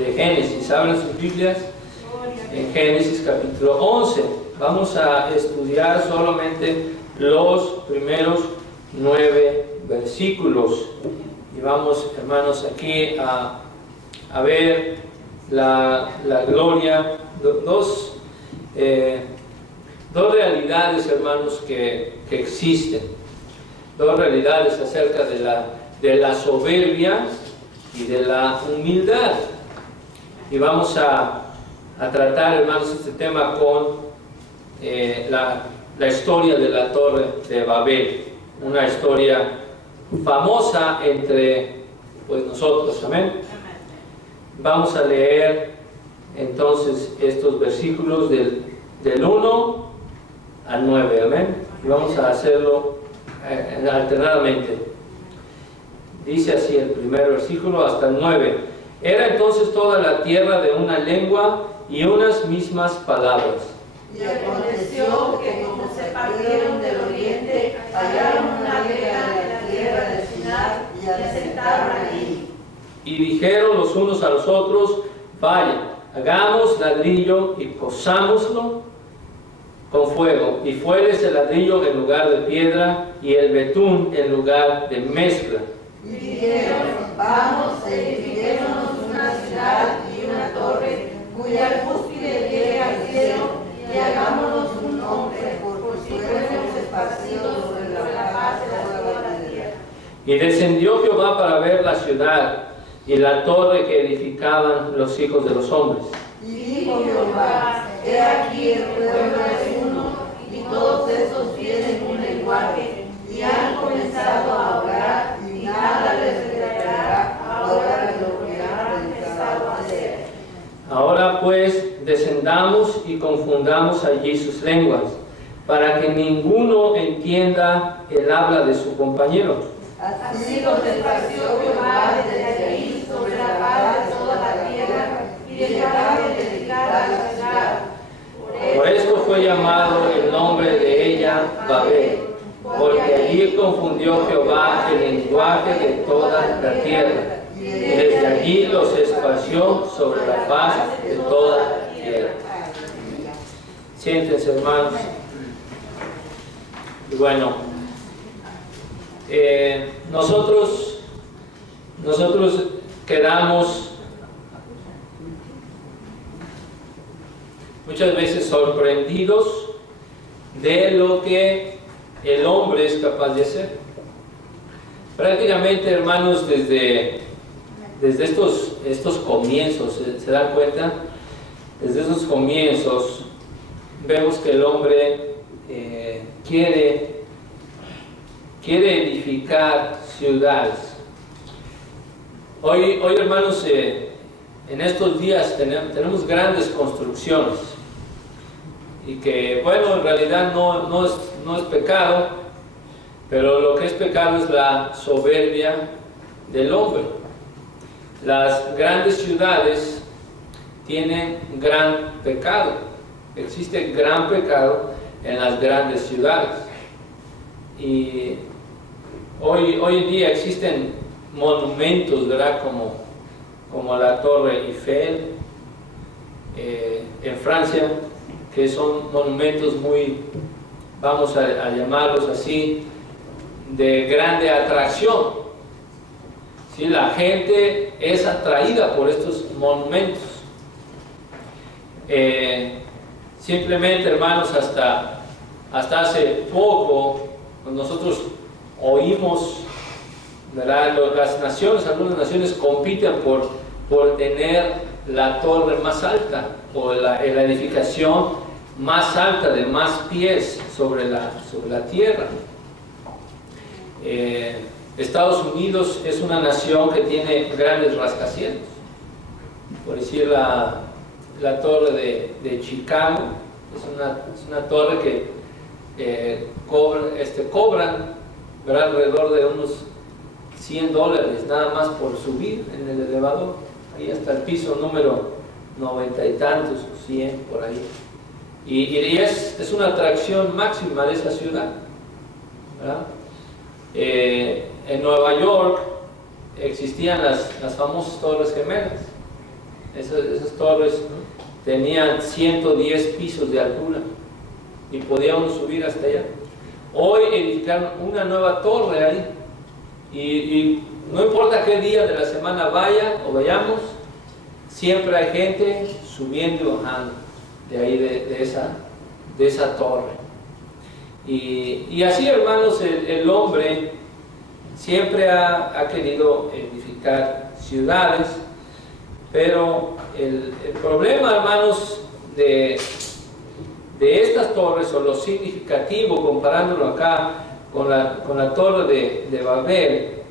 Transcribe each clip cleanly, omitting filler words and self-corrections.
de Génesis. Abran sus Biblias en Génesis capítulo 11. Vamos a estudiar solamente los primeros 9 versículos. Y vamos, hermanos, aquí a ver la gloria, dos realidades, hermanos, que existen. Dos realidades acerca de la soberbia y de la humildad. Y vamos a tratar, hermanos, este tema con la historia de la Torre de Babel. Una historia famosa entre nosotros. Amén. Vamos a leer entonces estos versículos del 1 al 9. Amén. Y vamos a hacerlo alternadamente. Dice así el primer versículo hasta el 9. Era entonces toda la tierra de una lengua y unas mismas palabras. Y aconteció que como se partieron del oriente, hallaron una vega de la tierra de Sinar y asentaron allí. Y dijeron los unos a los otros: vaya, hagamos ladrillo y cosámoslo con fuego. Y fueres el ladrillo en lugar de piedra y el betún en lugar de mezcla. Y dijeron: vamos, edifiquémonos una ciudad y una torre cuya cúspide llegue al cielo, y hagámonos un nombre, por si fuéramos esparcidos sobre la faz de toda la tierra. Y descendió Jehová para ver la ciudad y la torre que edificaban los hijos de los hombres. Y dijo Jehová: he aquí el pueblo es uno, y todos estos tienen un lenguaje, y han comenzado a orar, y nada les retirará ahora de lo que han empezado a hacer. Ahora pues descendamos y confundamos allí sus lenguas, para que ninguno entienda el habla de su compañero. Así los esparció Jehová desde ahí sobre la faz de toda la tierra, y dejaron de edificar la ciudad. Por esto fue llamado el nombre de ella Babel, porque allí confundió Jehová el lenguaje de toda la tierra. Y desde allí los esparció sobre la faz de toda la tierra. Siéntense, hermanos. Bueno, nosotros quedamos muchas veces sorprendidos de lo que el hombre es capaz de hacer. Prácticamente, hermanos, desde estos comienzos, ¿se dan cuenta? Desde esos comienzos vemos que el hombre quiere edificar ciudades. Hoy, hermanos, en estos días tenemos grandes construcciones, y que, bueno, en realidad no es pecado, pero lo que es pecado es la soberbia del hombre. Las grandes ciudades tienen gran pecado. Existe gran pecado en las grandes ciudades. Y hoy en día existen monumentos, ¿verdad? Como la Torre Eiffel en Francia, que son monumentos muy, vamos a llamarlos así, de grande atracción. ¿Sí? La gente es atraída por estos monumentos. Simplemente, hermanos, hasta hace poco, nosotros oímos, ¿verdad? Algunas naciones compiten por tener la torre más alta, o la edificación más alta, de más pies sobre la tierra. Estados Unidos es una nación que tiene grandes rascacielos. Por decir, la torre de Chicago es una torre que cobran, ¿verdad?, alrededor de unos $100 nada más por subir en el elevador, ahí hasta el piso número 90 y tantos, 100 por ahí. Y es una atracción máxima de esa ciudad, ¿verdad? En Nueva York existían las famosas Torres Gemelas, Esas torres tenían 110 pisos de altura y podíamos subir hasta allá. Hoy edificaron una nueva torre ahí y no importa qué día de la semana vayamos, siempre hay gente subiendo y bajando de ahí de esa torre. Y así, hermanos, el hombre siempre ha querido edificar ciudades, pero el problema, hermanos, de estas torres, o lo significativo, comparándolo acá con la torre de Babel,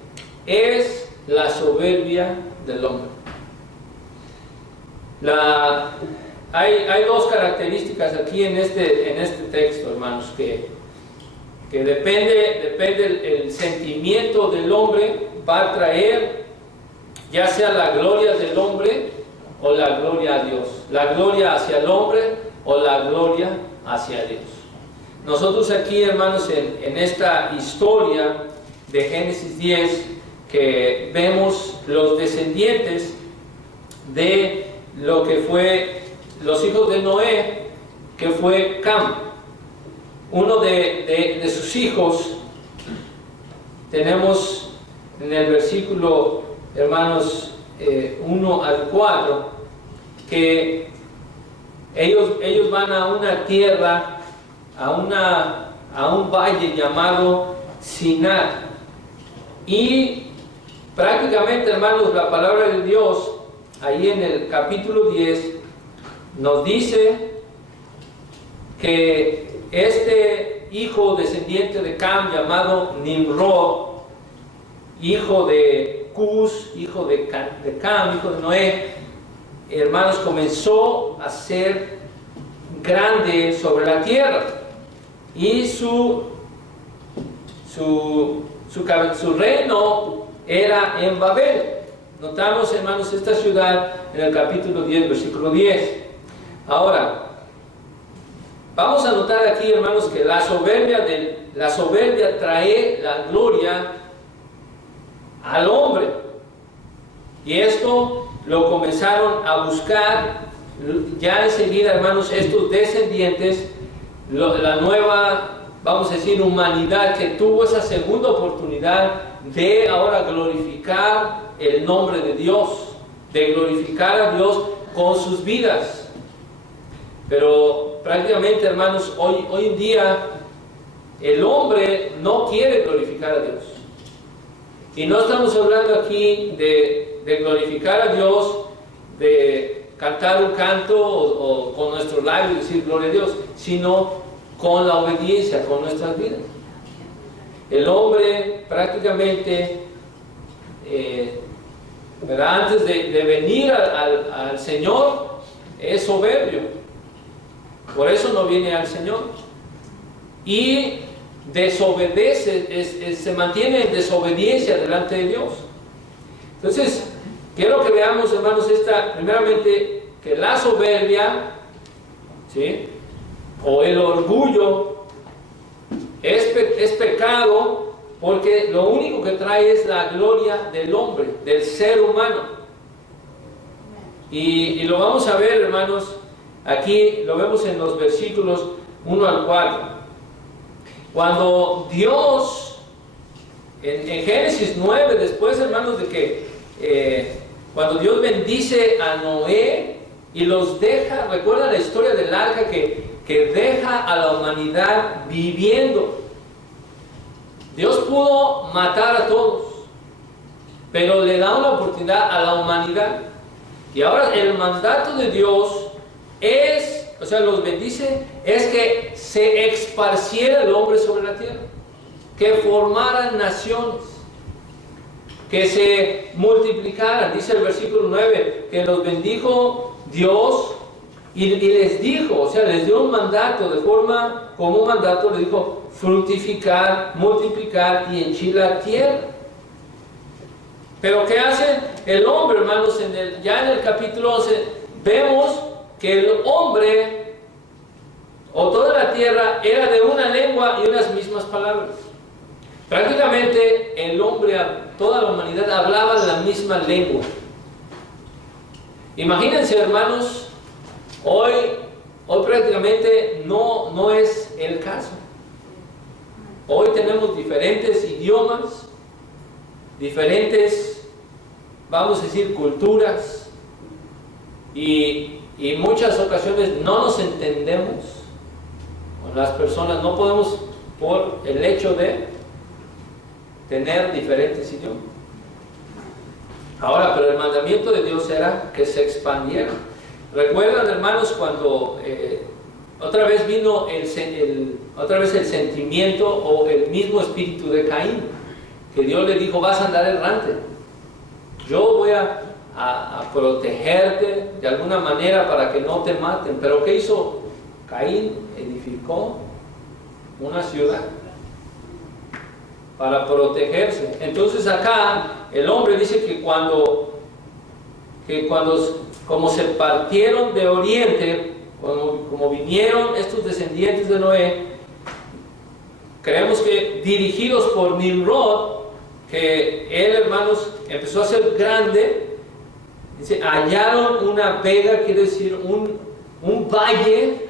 es la soberbia del hombre. Hay dos características aquí en este texto, hermanos, que depende el sentimiento del hombre, va a traer ya sea la gloria del hombre o la gloria a Dios, la gloria hacia el hombre o la gloria hacia Dios. Nosotros aquí, hermanos, en esta historia de Génesis 10, que vemos los descendientes de lo que fue los hijos de Noé, que fue Cam. Uno de sus hijos, tenemos en el versículo, hermanos, 1 al 4, que ellos van a una tierra, a un valle llamado Sinar, y prácticamente, hermanos, la palabra de Dios ahí en el capítulo 10 nos dice que este hijo descendiente de Cam, llamado Nimrod, hijo de Cus, hijo de Cam, hijo de Noé, hermanos, comenzó a ser grande sobre la tierra, y su reino era en Babel. Notamos, hermanos, esta ciudad en el capítulo 10, versículo 10. Ahora, vamos a notar aquí, hermanos, que la soberbia trae la gloria al hombre. Y esto lo comenzaron a buscar ya enseguida, hermanos, estos descendientes, la nueva, vamos a decir, humanidad que tuvo esa segunda oportunidad de ahora glorificar el nombre de Dios, de glorificar a Dios con sus vidas. Pero prácticamente, hermanos, hoy en día el hombre no quiere glorificar a Dios. Y no estamos hablando aquí de glorificar a Dios, de cantar un canto o con nuestros labios decir gloria a Dios, sino con la obediencia, con nuestras vidas. El hombre prácticamente, antes de venir al Señor, es soberbio. Por eso no viene al Señor. Y desobedece, se mantiene en desobediencia delante de Dios. Entonces, quiero que veamos, hermanos, primeramente, que la soberbia, ¿sí?, o el orgullo es pecado, porque lo único que trae es la gloria del hombre, del ser humano. Y lo vamos a ver, hermanos, aquí lo vemos en los versículos 1 al 4. Cuando Dios, en Génesis 9, después, hermanos, de que cuando Dios bendice a Noé y los deja, recuerda la historia del arca que deja a la humanidad viviendo. Dios pudo matar a todos, pero le da una oportunidad a la humanidad. Y ahora el mandato de Dios es, o sea, los bendice, es que se esparciera el hombre sobre la tierra, que formaran naciones, que se multiplicaran. Dice el versículo 9, que los bendijo Dios y les dijo, o sea, les dio un mandato, de forma como un mandato, le dijo: fructificar, multiplicar y henchir la tierra. Pero ¿qué hace el hombre, hermanos? Ya en el capítulo 11 vemos que el hombre, o toda la tierra, era de una lengua y unas mismas palabras. Prácticamente el hombre, toda la humanidad hablaba la misma lengua. Imagínense, hermanos, hoy prácticamente no es el caso. Hoy tenemos diferentes idiomas, diferentes, vamos a decir, culturas, y muchas ocasiones no nos entendemos con las personas. No podemos, por el hecho de tener diferentes idiomas. Ahora, pero el mandamiento de Dios era que se expandieran. ¿Recuerdan, hermanos, cuando otra vez vino el sentimiento o el mismo espíritu de Caín? Que Dios le dijo: vas a andar errante, yo voy a protegerte de alguna manera para que no te maten. Pero ¿qué hizo Caín? Edificó una ciudad para protegerse. Entonces acá el hombre dice que cuando como se partieron de oriente, como vinieron estos descendientes de Noé, creemos que dirigidos por Nimrod, que él, hermanos, empezó a ser grande, dice, hallaron una vega, quiere decir un valle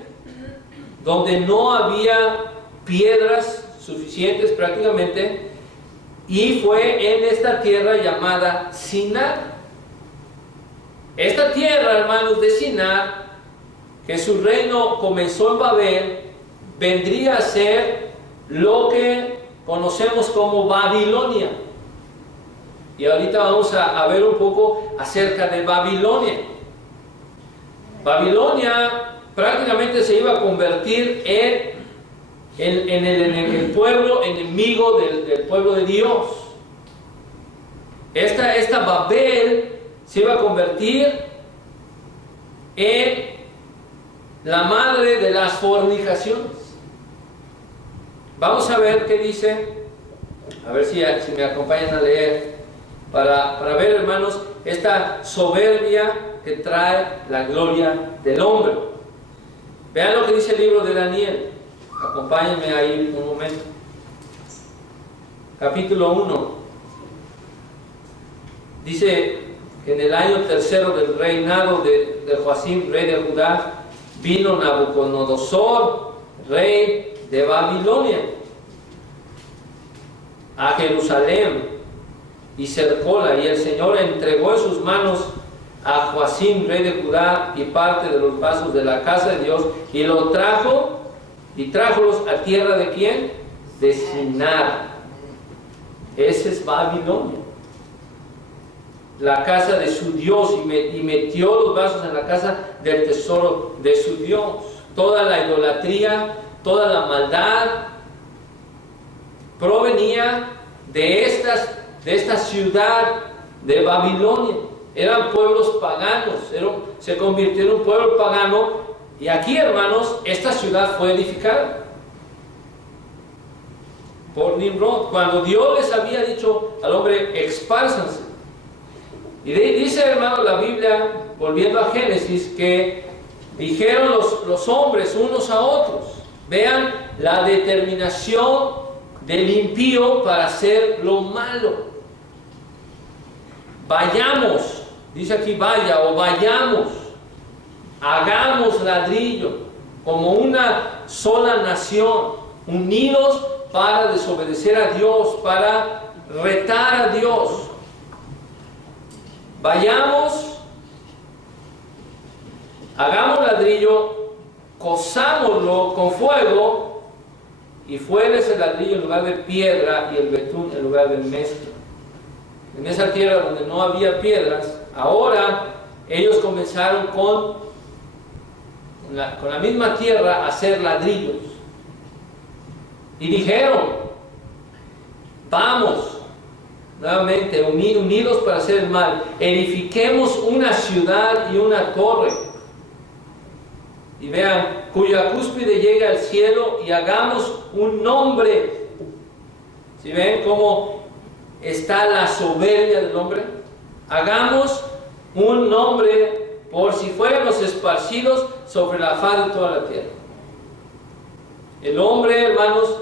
donde no había piedras suficientes prácticamente, y fue en esta tierra llamada Sinar. Esta tierra, hermanos, de Sinar, que su reino comenzó en Babel, vendría a ser lo que conocemos como Babilonia. Y ahorita vamos a ver un poco acerca de Babilonia. Babilonia prácticamente se iba a convertir en el pueblo enemigo del pueblo de Dios. Esta Babel se iba a convertir en la madre de las fornicaciones. Vamos a ver qué dice, a ver si me acompañan a leer, para ver, hermanos, esta soberbia que trae la gloria del hombre. Vean lo que dice el libro de Daniel. Acompáñenme ahí un momento. Capítulo 1. Dice que en el año tercero del reinado de Joacim, rey de Judá, vino Nabucodonosor, rey de Babilonia, a Jerusalén y cercóla, y el Señor entregó en sus manos a Joacim, rey de Judá, y parte de los vasos de la casa de Dios, y lo trajo, y trájolos a tierra de ¿quién? De Sinar. Ese es Babilonia, la casa de su Dios, y metió los vasos en la casa del tesoro de su Dios. Toda la idolatría, toda la maldad provenía de esta ciudad de Babilonia. Eran pueblos paganos, se convirtió en un pueblo pagano. Y aquí, hermanos, esta ciudad fue edificada por Nimrod, cuando Dios les había dicho al hombre: expársanse. Y dice, hermanos, la Biblia, volviendo a Génesis, que dijeron los hombres unos a otros. Vean la determinación del impío para hacer lo malo. Vayamos, dice aquí vaya, o vayamos, hagamos ladrillo como una sola nación, unidos para desobedecer a Dios, para retar a Dios. Vayamos, hagamos ladrillo, cozámoslo con fuego, y fueles el ladrillo en lugar de piedra y el betún en lugar de mezcla. En esa tierra donde no había piedras, ahora ellos comenzaron con la misma tierra a hacer ladrillos. Y dijeron: vamos, nuevamente, unidos para hacer el mal, edifiquemos una ciudad y una torre, y vean, cuya cúspide llegue al cielo, y hagamos un nombre. ¿Sí ven cómo está la soberbia del hombre? Hagamos un nombre, por si fuéramos esparcidos sobre la faz de toda la tierra. El hombre, hermanos,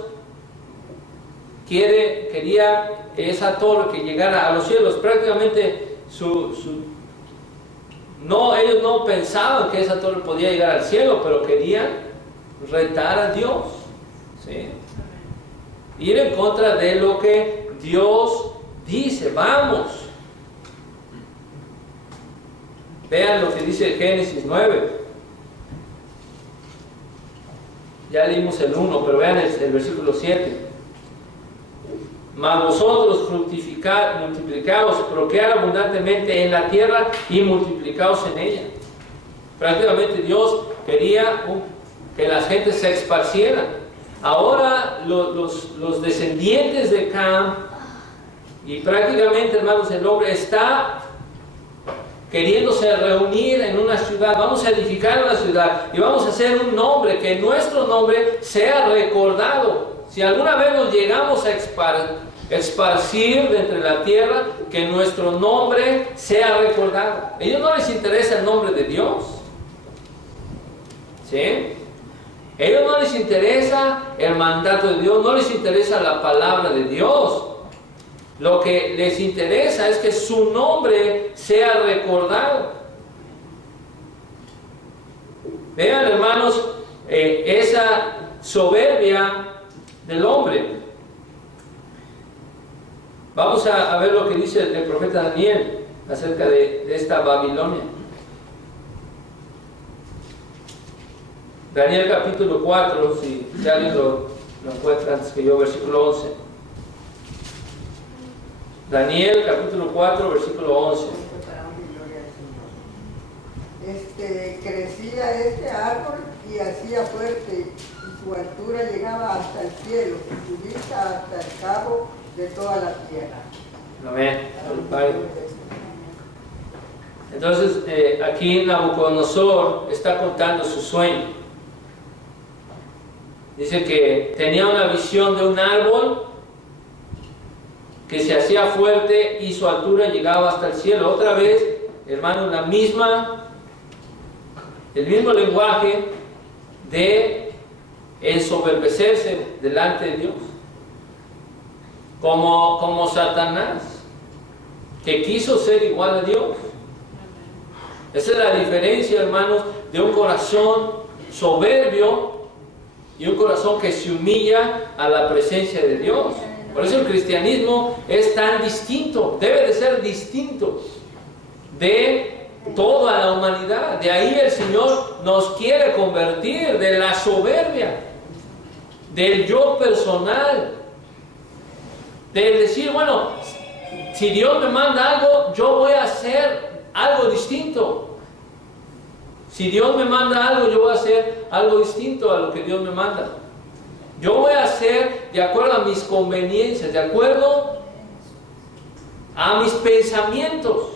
quería esa torre que llegara a los cielos. Prácticamente ellos ellos no pensaban que esa torre podía llegar al cielo, pero querían retar a Dios, ¿sí? Ir en contra de lo que Dios dice. Vamos. Vean lo que dice Génesis 9. Ya leímos el 1, pero vean el versículo 7. Mas vosotros fructificad, multiplicaos, procread abundantemente en la tierra y multiplicaos en ella. Prácticamente Dios quería que las gentes se esparcieran. Ahora los descendientes de Cam, y prácticamente, hermanos, el hombre está queriéndose reunir en una ciudad. Vamos a edificar una ciudad y vamos a hacer un nombre, que nuestro nombre sea recordado. Si alguna vez nos llegamos a esparcir de entre la tierra, que nuestro nombre sea recordado. A ellos no les interesa el nombre de Dios, ¿sí? A ellos no les interesa el mandato de Dios, no les interesa la palabra de Dios. Lo que les interesa es que su nombre sea recordado. Vean, hermanos, esa soberbia del hombre. Vamos a ver lo que dice el profeta Daniel acerca de esta Babilonia. Daniel capítulo 4, si alguien lo encuentra antes que yo, versículo 11. Daniel capítulo 4, versículo 11. Crecía este árbol y hacía fuerte, y su altura llegaba hasta el cielo, y su vista hasta el cabo de toda la tierra. Amén. Entonces, aquí Nabucodonosor está contando su sueño. Dice que tenía una visión de un árbol que se hacía fuerte y su altura llegaba hasta el cielo. Otra vez, hermano, el mismo lenguaje de ensoberbecerse delante de Dios. Como Satanás, que quiso ser igual a Dios. Esa es la diferencia, hermanos, de un corazón soberbio y un corazón que se humilla a la presencia de Dios. Por eso el cristianismo es tan distinto, debe de ser distinto de toda la humanidad. De ahí el Señor nos quiere convertir de la soberbia, del yo personal, de decir, bueno, si Dios me manda algo, yo voy a hacer algo distinto. Si Dios me manda algo, yo voy a hacer algo distinto a lo que Dios me manda. Yo voy a hacer de acuerdo a mis conveniencias, de acuerdo a mis pensamientos.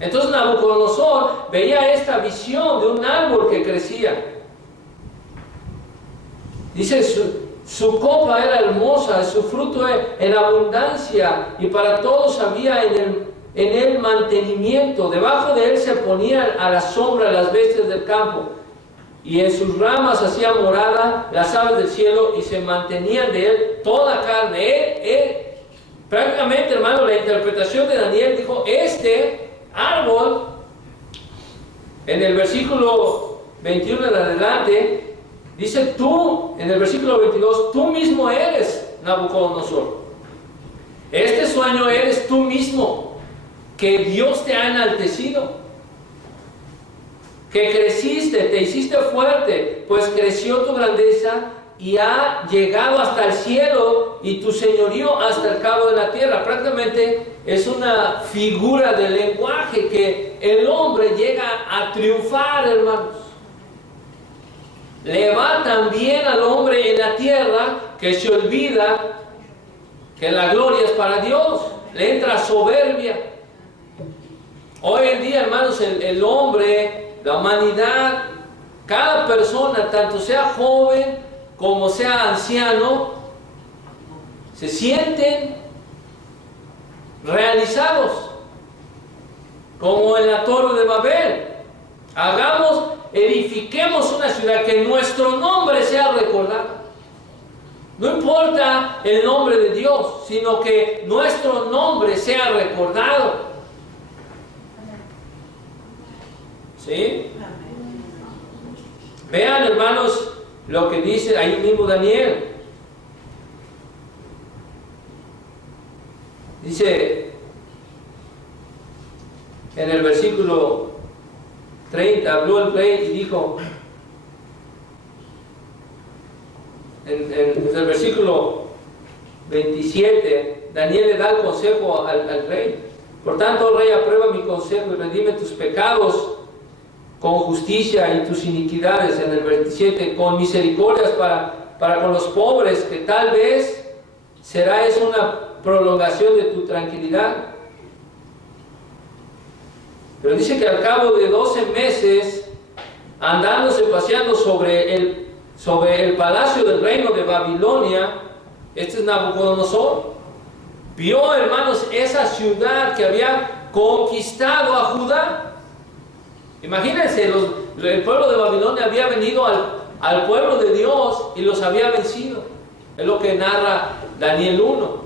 Entonces Nabucodonosor veía esta visión de un árbol que crecía. Dice, su copa era hermosa, su fruto en abundancia, y para todos había en él mantenimiento. Debajo de él se ponían a la sombra las bestias del campo, y en sus ramas hacían morada las aves del cielo, y se mantenían de él toda carne. Prácticamente, hermano, la interpretación de Daniel dijo, este árbol, en el versículo 21 en adelante, dice tú, en el versículo 22, tú mismo eres Nabucodonosor. Este sueño eres tú mismo, que Dios te ha enaltecido, que creciste, te hiciste fuerte, pues creció tu grandeza y ha llegado hasta el cielo, y tu señorío hasta el cabo de la tierra. Prácticamente es una figura del lenguaje que el hombre llega a triunfar, hermanos. Le va tan bien al hombre en la tierra que se olvida que la gloria es para Dios. Le entra soberbia. Hoy en día, hermanos, el hombre, la humanidad, cada persona, tanto sea joven como sea anciano, se sienten realizados, como en la Torre de Babel. Edifiquemos una ciudad, que nuestro nombre sea recordado. No importa el nombre de Dios, sino que nuestro nombre sea recordado. ¿Sí? Vean, hermanos, lo que dice ahí mismo Daniel. Dice en el versículo 30, habló el rey y dijo, en el versículo 27, Daniel le da el consejo al rey. Por tanto, rey, aprueba mi consejo y redime tus pecados con justicia y tus iniquidades. En el 27, con misericordias para con los pobres, que tal vez será eso una prolongación de tu tranquilidad. Pero dice que al cabo de 12 meses, andándose paseando sobre el palacio del reino de Babilonia, este es Nabucodonosor, vio, hermanos, esa ciudad que había conquistado a Judá. Imagínense, el pueblo de Babilonia había venido al pueblo de Dios y los había vencido. Es lo que narra Daniel 1.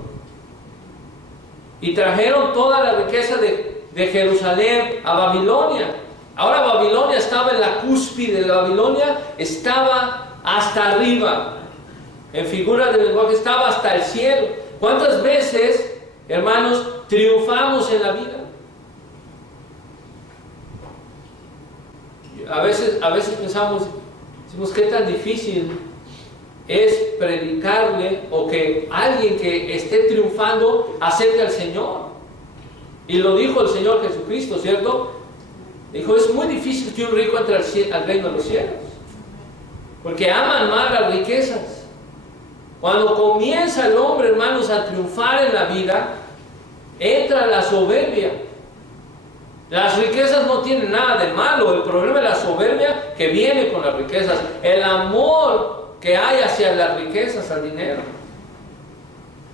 Y trajeron toda la riqueza de Jerusalén a Babilonia. Ahora Babilonia estaba en la cúspide, de Babilonia estaba hasta arriba. En figura del lenguaje, estaba hasta el cielo. ¿Cuántas veces, hermanos, triunfamos en la vida? A veces pensamos, decimos, ¿qué tan difícil es predicarle o que alguien que esté triunfando acerque al Señor? Y lo dijo el Señor Jesucristo, ¿cierto? Dijo, es muy difícil que un rico entre al reino de los cielos, porque aman más las riquezas. Cuando comienza el hombre, hermanos, a triunfar en la vida, entra la soberbia. Las riquezas no tienen nada de malo. El problema es la soberbia que viene con las riquezas, el amor que hay hacia las riquezas, al dinero.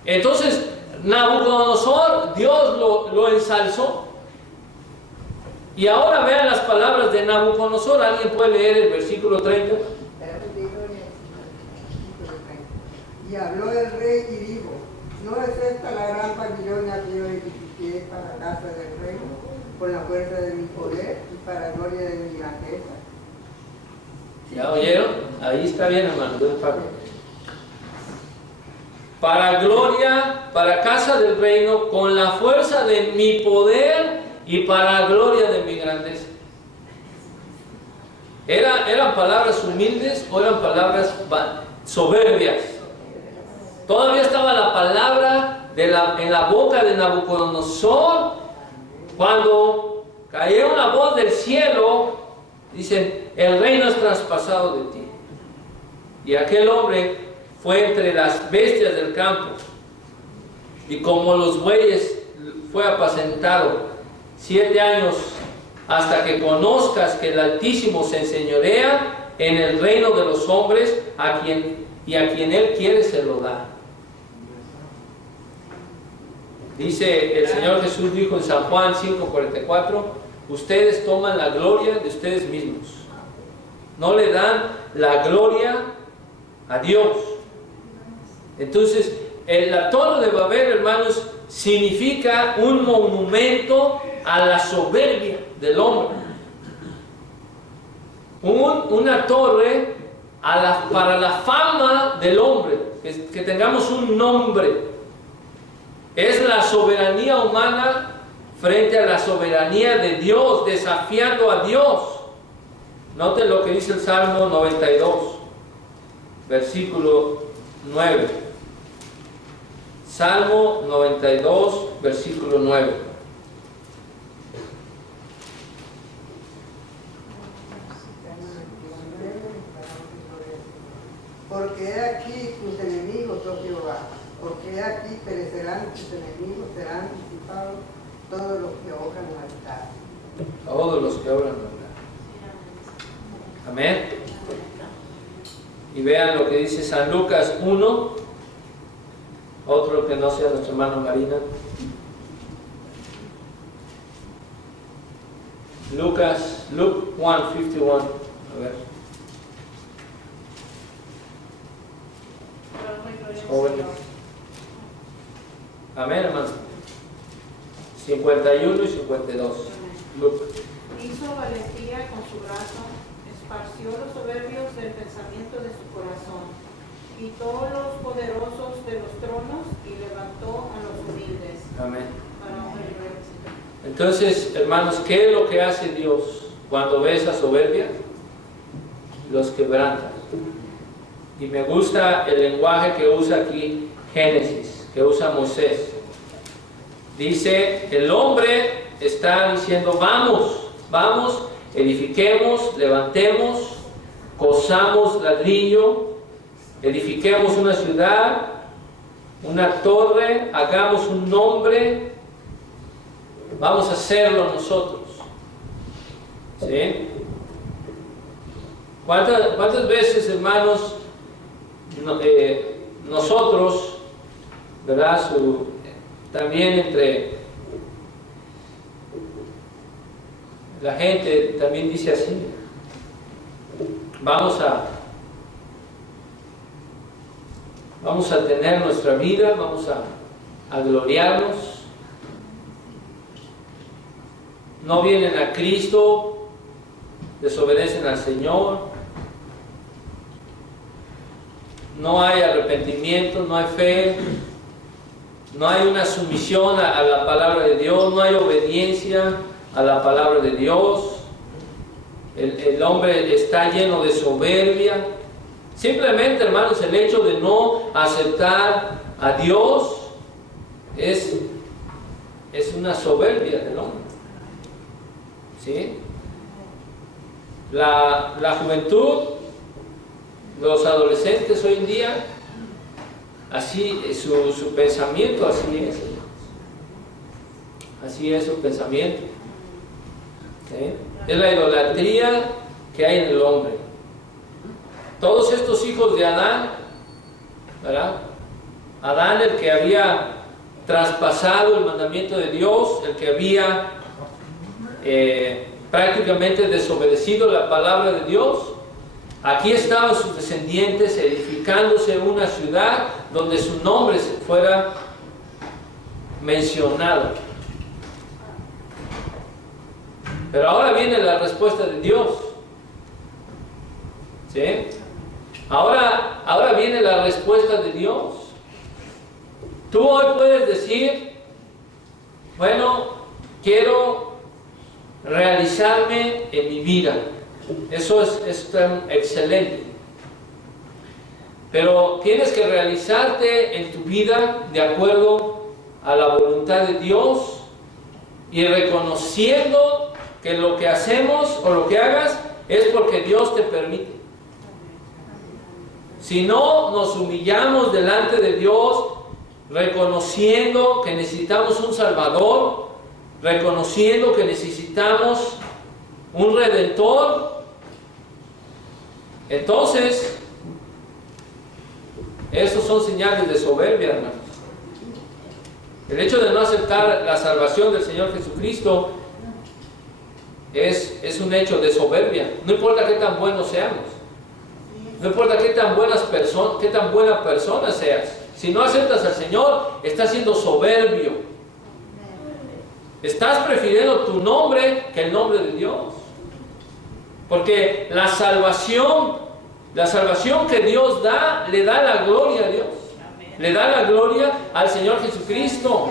Entonces Nabucodonosor, Dios lo ensalzó. Y ahora vean las palabras de Nabucodonosor. ¿Alguien puede leer el versículo 30? Y habló el rey y dijo, ¿no es esta la gran Babilonia que yo edifiqué para la casa del reino, con la fuerza de mi poder y para la gloria de mi grandeza? ¿Ya oyeron? Ahí está bien, hermano. Para gloria, para casa del reino, con la fuerza de mi poder y para gloria de mi grandeza. ¿Eran palabras humildes o eran palabras soberbias? Todavía estaba la palabra en la boca de Nabucodonosor cuando cayó una voz del cielo. Dicen, el reino es traspasado de ti. Y aquel hombre fue entre las bestias del campo, y como los bueyes fue apacentado 7 años, hasta que conozcas que el Altísimo se enseñorea en el reino de los hombres, a quien Él quiere se lo da. Dice el Señor Jesús, dijo en San Juan 5:44, ustedes toman la gloria de ustedes mismos, no le dan la gloria a Dios. Entonces, la Torre de Babel, hermanos, significa un monumento a la soberbia del hombre. Una torre para la fama del hombre, que tengamos un nombre. Es la soberanía humana frente a la soberanía de Dios, desafiando a Dios. Noten lo que dice el Salmo 92, versículo 9. Salmo 92, versículo 9. Porque he aquí tus enemigos, oh Jehová, porque he aquí perecerán tus enemigos, serán disipados todos los que obran maldad. Todos los que obran maldad. Amén. Y vean lo que dice San Lucas 1, otro que no sea nuestra hermana Marina. Luke 1:51. A ver. Jóvenes. Amén, hermano. 51 y 52. Luke. hizo valentía con su brazo, esparció los soberbios del pensamiento de su corazón, quitó los poderosos de los tronos y levantó a los humildes. Amén. Para honra y gloria. Entonces, hermanos, ¿qué es lo que hace Dios cuando ve esa soberbia? Los quebranta. Y me gusta el lenguaje que usa aquí Génesis, que usa Moisés. Dice, el hombre está diciendo, vamos, edifiquemos, levantemos, cosamos ladrillo, edifiquemos una ciudad, una torre, hagamos un nombre, vamos a hacerlo nosotros. ¿Sí? ¿Cuántas veces, hermanos, nosotros, ¿verdad? También entre la gente también dice así, vamos a tener nuestra vida, vamos a gloriarnos, no vienen a Cristo, desobedecen al Señor, no hay arrepentimiento, no hay fe, no hay una sumisión a la palabra de Dios, no hay obediencia a la palabra de Dios. El hombre está lleno de soberbia. Simplemente, hermanos, el hecho de no aceptar a Dios es una soberbia del hombre. ¿Sí? La juventud, los adolescentes hoy en día, así su pensamiento, así es su pensamiento. ¿Sí? Es la idolatría que hay en el hombre. Todos estos hijos de Adán, ¿verdad? Adán, el que había traspasado el mandamiento de Dios, el que había prácticamente desobedecido la palabra de Dios. Aquí estaban sus descendientes edificándose una ciudad donde su nombre fuera mencionado. Pero ahora viene la respuesta de Dios. ¿Sí? Ahora viene la respuesta de Dios. Tú hoy puedes decir, bueno, quiero realizarme en mi vida. Eso es tan excelente. Pero tienes que realizarte en tu vida de acuerdo a la voluntad de Dios y reconociendo que lo que hacemos o lo que hagas es porque Dios te permite. Si no nos humillamos delante de Dios, reconociendo que necesitamos un Salvador, reconociendo que necesitamos un Redentor, entonces esos son señales de soberbia, hermanos. El hecho de no aceptar la salvación del Señor Jesucristo es un hecho de soberbia. No importa qué tan buenos seamos, no importa qué tan buena persona seas. Si no aceptas al Señor, estás siendo soberbio. Estás prefiriendo tu nombre que el nombre de Dios. Porque la salvación que Dios da, le da la gloria a Dios. Le da la gloria al Señor Jesucristo.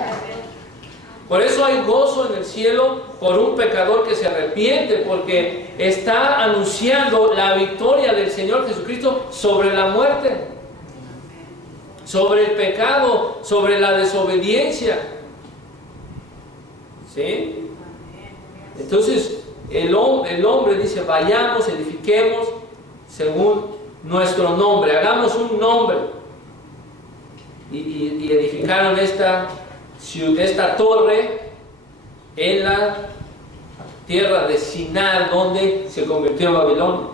Por eso hay gozo en el cielo por un pecador que se arrepiente, porque está anunciando la victoria del Señor Jesucristo sobre la muerte, sobre el pecado, sobre la desobediencia. ¿Sí? Entonces el hombre dice, vayamos, edifiquemos según nuestro nombre, hagamos un nombre. Y edificaron esta torre en la tierra de Sinar, donde se convirtió en Babilonia.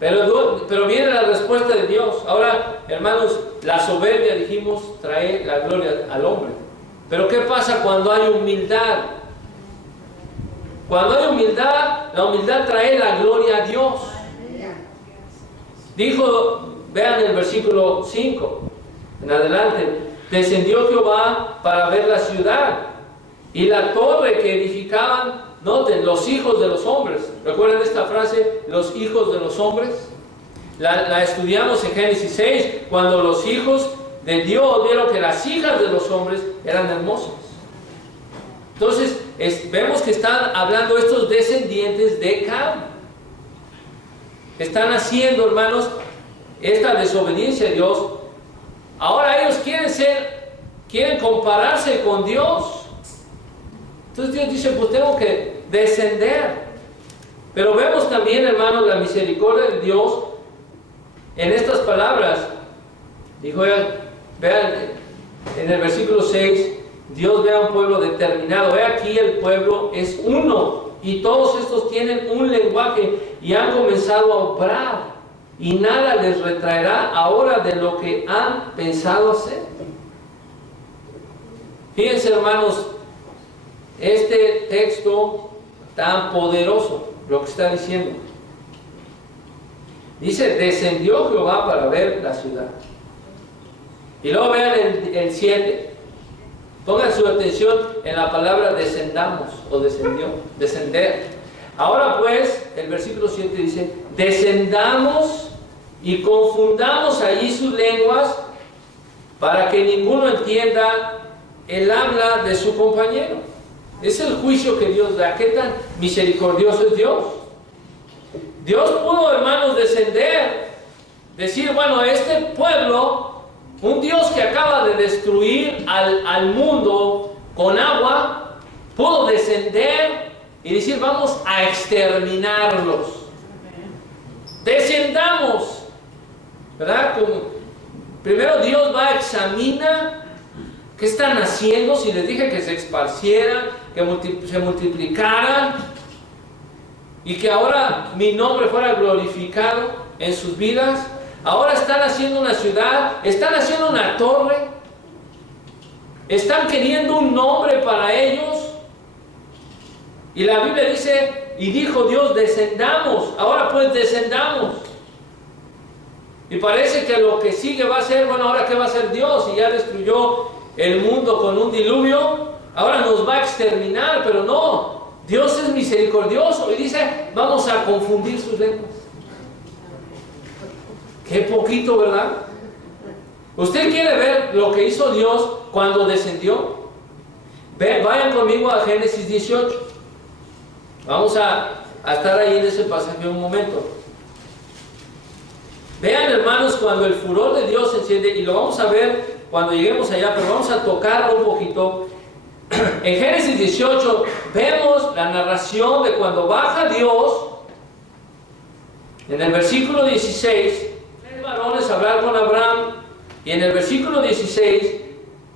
Pero viene la respuesta de Dios. Ahora, hermanos, la soberbia, dijimos, trae la gloria al hombre. Pero ¿qué pasa cuando hay humildad? Cuando hay humildad, la humildad trae la gloria a Dios. Dijo, vean el versículo 5 en adelante, descendió Jehová para ver la ciudad y la torre que edificaban noten, los hijos de los hombres. ¿Recuerdan esta frase? Los hijos de los hombres. La estudiamos en Génesis 6, cuando los hijos de Dios vieron que las hijas de los hombres eran hermosas. Entonces, vemos que están hablando estos descendientes de Cam. Están haciendo, hermanos, esta desobediencia a Dios. Ahora ellos quieren compararse con Dios. Entonces Dios dice, pues tengo que descender. Pero vemos también, hermanos, la misericordia de Dios en estas palabras. Dijo, vean, en el versículo 6, Dios ve a un pueblo determinado. Ve aquí, el pueblo es uno, y todos estos tienen un lenguaje y han comenzado a obrar, y nada les retraerá ahora de lo que han pensado hacer. Fíjense, hermanos, este texto tan poderoso, lo que está diciendo. Dice, descendió Jehová para ver la ciudad. Y luego vean el 7. Pongan su atención en la palabra descendamos o descendió, descender. Ahora pues, el versículo 7 dice, descendamos y confundamos allí sus lenguas para que ninguno entienda el habla de su compañero. Es el juicio que Dios da. ¿Qué tan misericordioso es Dios? Dios pudo, hermanos, descender, decir, bueno, este pueblo, un Dios que acaba de destruir al mundo con agua, pudo descender y decir, vamos a exterminarlos. Descendamos, ¿verdad? Primero Dios va a examinar qué están haciendo. Si les dije que se esparcieran, que se multiplicaran y que ahora mi nombre fuera glorificado en sus vidas. Ahora están haciendo una ciudad, están haciendo una torre, están queriendo un nombre para ellos. Y la Biblia dice, y dijo Dios, descendamos. Ahora pues descendamos. Y parece que lo que sigue va a ser, bueno, ahora ¿qué va a hacer Dios? Si ya destruyó el mundo con un diluvio, ahora nos va a exterminar. Pero no, Dios es misericordioso y dice, vamos a confundir sus lenguas. Qué poquito, ¿verdad? ¿Usted quiere ver lo que hizo Dios cuando descendió? Vayan conmigo a Génesis 18. Vamos a estar ahí en ese pasaje un momento. Vean, hermanos, cuando el furor de Dios se enciende, y lo vamos a ver cuando lleguemos allá, pero vamos a tocarlo un poquito. En Génesis 18 vemos la narración de cuando baja Dios. En el versículo 16, tres varones a hablar con Abraham, y en el versículo 16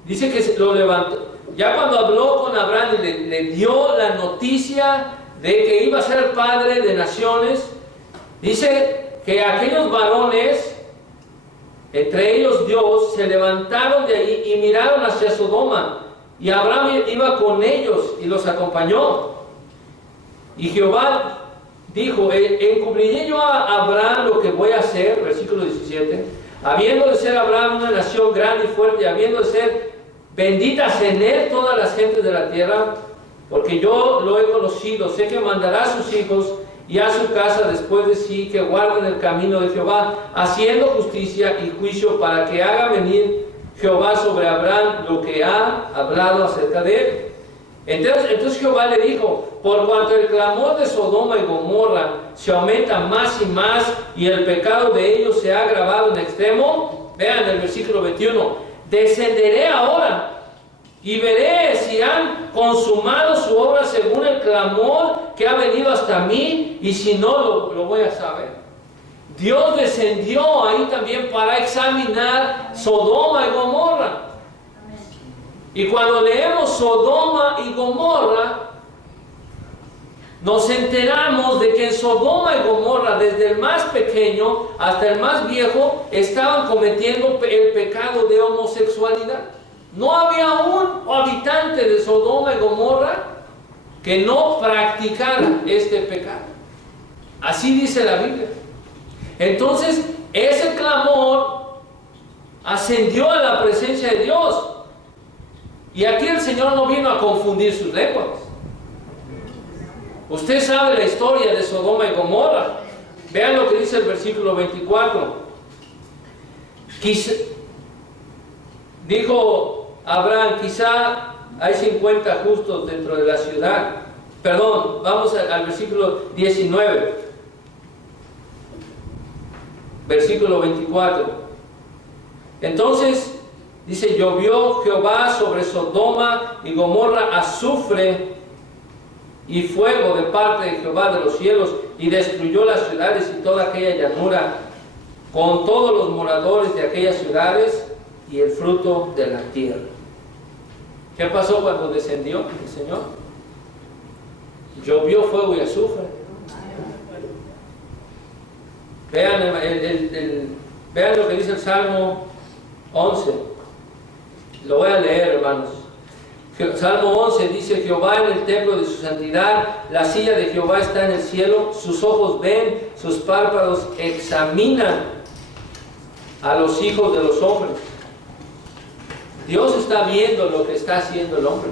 dice que lo levantó. Ya cuando habló con Abraham y le dio la noticia de que iba a ser padre de naciones, dice que aquellos varones, entre ellos Dios, se levantaron de allí y miraron hacia Sodoma, y Abraham iba con ellos y los acompañó. Y Jehová dijo, encubriré yo a Abraham lo que voy a hacer, versículo 17, habiendo de ser Abraham una nación grande y fuerte, habiendo de ser benditas en él todas las gentes de la tierra, porque yo lo he conocido, sé que mandará a sus hijos y a su casa después de sí, que guarden el camino de Jehová, haciendo justicia y juicio, para que haga venir Jehová sobre Abraham lo que ha hablado acerca de él. Entonces Jehová le dijo, por cuanto el clamor de Sodoma y Gomorra se aumenta más y más, y el pecado de ellos se ha agravado en extremo, vean el versículo 21, descenderé ahora y veré si han consumado su obra según el clamor que ha venido hasta mí, y si no, lo voy a saber. Dios descendió ahí también para examinar Sodoma y Gomorra. Y cuando leemos Sodoma y Gomorra, nos enteramos de que en Sodoma y Gomorra, desde el más pequeño hasta el más viejo, estaban cometiendo el pecado de homosexualidad. No había un habitante de Sodoma y Gomorra que no practicara este pecado. Así dice la Biblia. Entonces, ese clamor ascendió a la presencia de Dios. Y aquí el Señor no vino a confundir sus lenguas. Usted sabe la historia de Sodoma y Gomorra. Vean lo que dice el versículo 24. Dijo Abraham, quizá hay 50 justos dentro de la ciudad. Perdón, vamos al versículo 19. Versículo 24. Entonces, dice, llovió Jehová sobre Sodoma y Gomorra azufre y fuego de parte de Jehová de los cielos, y destruyó las ciudades y toda aquella llanura, con todos los moradores de aquellas ciudades y el fruto de la tierra. ¿Qué pasó cuando descendió el Señor? Llovió fuego y azufre. Vean, vean lo que dice el Salmo 11. Lo voy a leer, hermanos. Salmo 11 dice, Jehová en el templo de su santidad, la silla de Jehová está en el cielo, sus ojos ven, sus párpados examinan a los hijos de los hombres. Dios está viendo lo que está haciendo el hombre.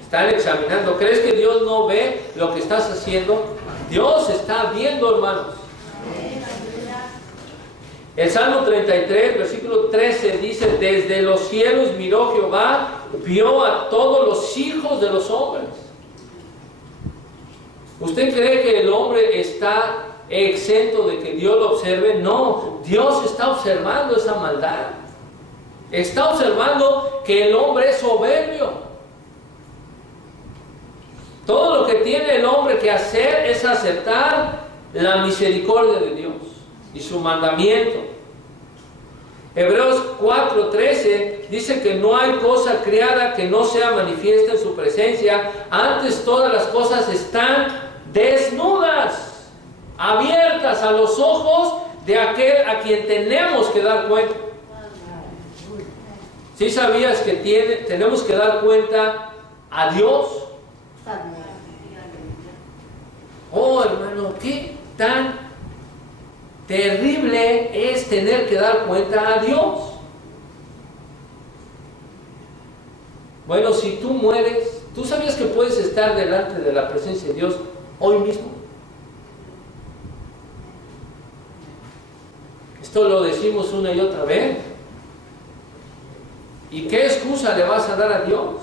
Están examinando. ¿Crees que Dios no ve lo que estás haciendo? Dios está viendo, hermanos. El Salmo 33, versículo 13 dice, desde los cielos miró Jehová, vio a todos los hijos de los hombres. ¿Usted cree que el hombre está exento de que Dios lo observe? No, Dios está observando esa maldad. Está observando que el hombre es soberbio. Todo lo que tiene el hombre que hacer es aceptar la misericordia de Dios y su mandamiento. Hebreos 4:13 dice que no hay cosa creada que no sea manifiesta en su presencia. Antes todas las cosas están desnudas, abiertas a los ojos de aquel a quien tenemos que dar cuenta. ¿Sí sabías que tenemos que dar cuenta a Dios? Oh, hermano, qué tan terrible es tener que dar cuenta a Dios. Bueno, si tú mueres, ¿tú sabías que puedes estar delante de la presencia de Dios hoy mismo? Esto lo decimos una y otra vez. ¿Y qué excusa le vas a dar a Dios?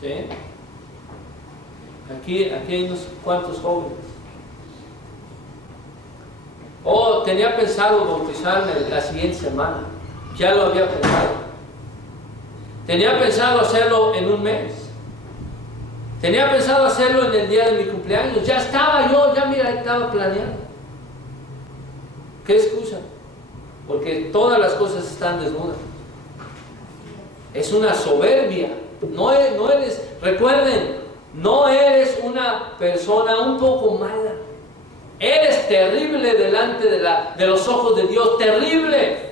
¿Sí? Aquí hay unos cuantos jóvenes. Oh, tenía pensado bautizarme la siguiente semana. Ya lo había pensado. Tenía pensado hacerlo en un mes. Tenía pensado hacerlo en el día de mi cumpleaños. Ya estaba yo, estaba planeando. ¿Qué excusa? Porque todas las cosas están desnudas. Es una soberbia. No eres, recuerden, no eres una persona un poco mala. Eres terrible delante de los ojos de Dios. Terrible.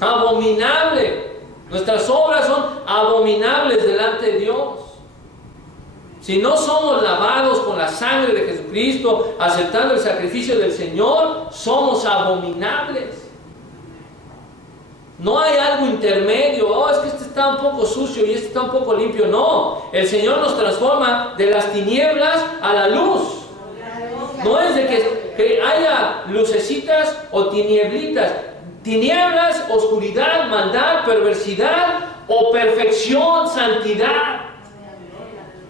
Abominable. Nuestras obras son abominables delante de Dios. Si no somos lavados con la sangre de Jesucristo, aceptando el sacrificio del Señor, somos abominables. No hay algo intermedio. Oh, es que este está un poco sucio y este está un poco limpio. No, el Señor nos transforma de las tinieblas a la luz. No es de que haya lucecitas o tinieblitas. Tinieblas, oscuridad, maldad, perversidad o perfección, santidad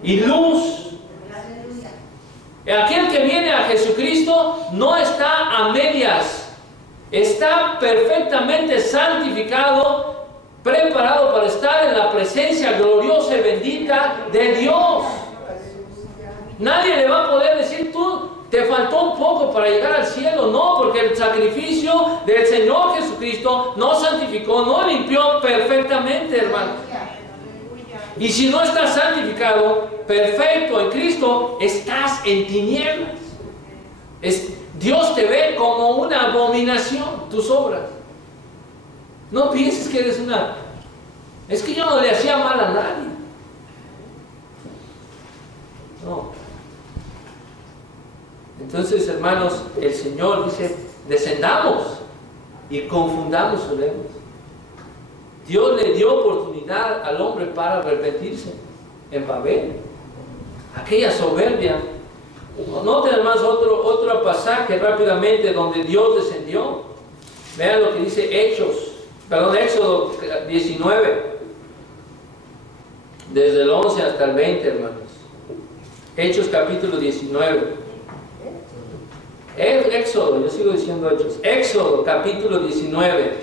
y luz. Aquel que viene a Jesucristo no está a medias. Está perfectamente santificado, preparado para estar en la presencia gloriosa y bendita de Dios. Nadie le va a poder decir, tú te faltó un poco para llegar al cielo. No, porque el sacrificio del Señor Jesucristo nos santificó, nos limpió perfectamente, hermano. Y si no estás santificado, perfecto en Cristo, estás en tinieblas. Dios te ve como una abominación, tus obras. No pienses que eres es que yo no le hacía mal a nadie. No. Entonces, hermanos, el Señor dice, descendamos y confundamos sus lenguas. Dios le dio oportunidad al hombre para arrepentirse. en Babel. Aquella soberbia. Noten además otro pasaje rápidamente donde Dios descendió. Vean lo que dice Éxodo 19, desde el 11 hasta el 20, hermanos. Hechos capítulo 19. Éxodo, yo sigo diciendo Hechos. Éxodo capítulo 19.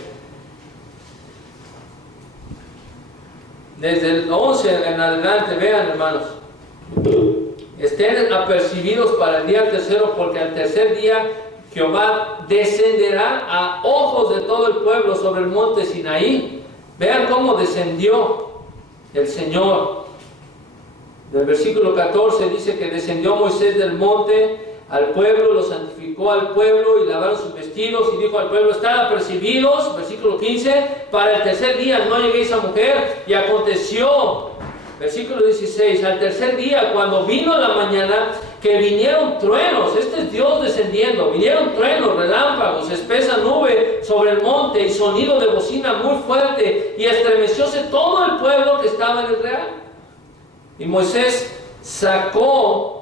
Desde el 11 en adelante, vean, hermanos. Estén apercibidos para el día tercero, porque al tercer día Jehová descenderá a ojos de todo el pueblo sobre el monte Sinaí. Vean cómo descendió el Señor. Del versículo 14 dice que descendió Moisés del monte al pueblo, lo santificó al pueblo y lavaron sus vestidos y dijo al pueblo: estad apercibidos, versículo 15, para el tercer día no lleguéis a mujer. Y aconteció, versículo 16, al tercer día, cuando vino la mañana, que vinieron truenos. Este es Dios descendiendo. Vinieron truenos, relámpagos, espesa nube sobre el monte y sonido de bocina muy fuerte, y estremecióse todo el pueblo que estaba en el real. Y Moisés sacó